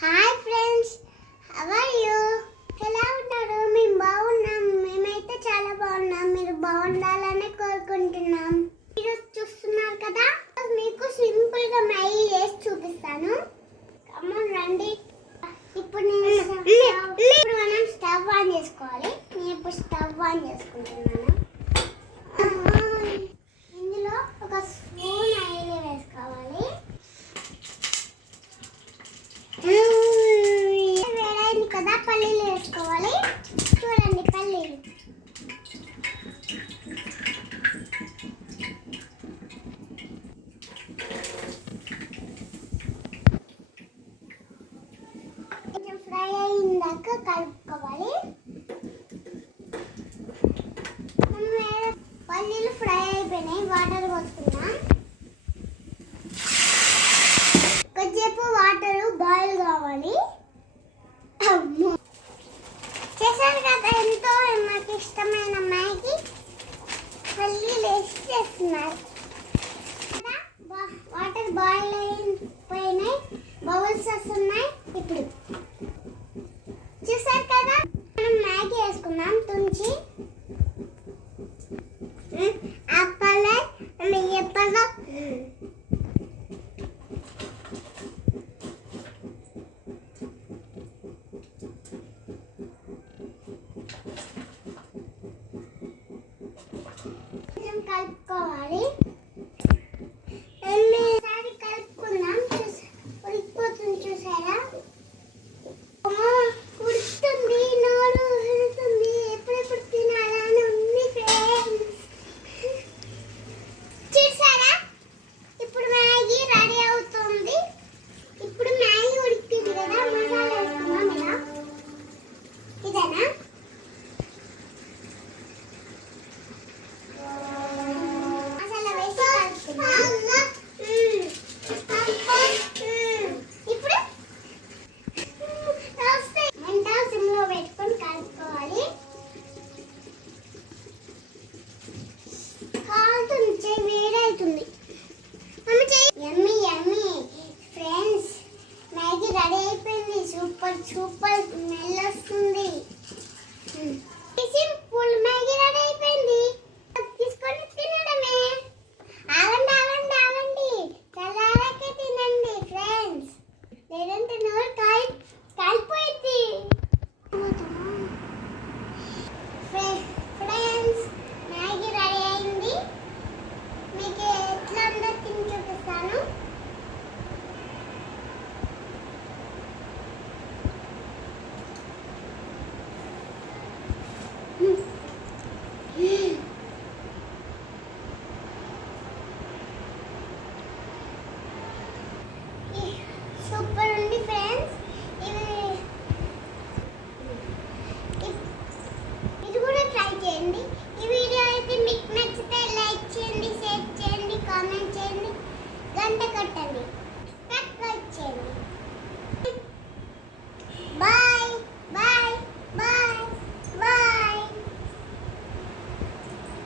Hi friends, how are you? ఎలా ఉన్నారు? మేము బాగున్నాం. మేమైతే చాలా బాగున్నాం. మీరు బాగుండాలని కోరుకుంటున్నాం. ఈరోజు చూస్తున్నారు కదా, మీకు సింపుల్ గా మ్యాగీ చేసి చూపిస్తాను. కమన్ రండి. ఇప్పుడు మనం స్టవ్ ఆన్ చేసుకోవాలి. నేను ఇప్పుడు స్టవ్ ఆన్ చేసుకుంటున్నాను. ఇందులో ఒక స్పూన్ ఆయిల్ వేసుకోవాలి. వేడైంది కదా, పల్లీలు వేసుకోవాలి. చూడండి, పల్లీలు కొంచెం ఫ్రై అయిందాక కలుపుకోవాలి. పల్లీలు ఫ్రై అయిపోయినాయి, వాటర్ పోసుకుందాం. కొద్దిసేపు వాటర్ బాయిల్ కావాలి. చేశాను కదా, ఎంతో మాకు ఇష్టమైన మ్యాగీ పల్లీలు వేసి చేస్తున్నారు. వాటర్ బాయిల్ అయిపోయినాయి, బబుల్స్ వస్తున్నాయి. ఇప్పుడు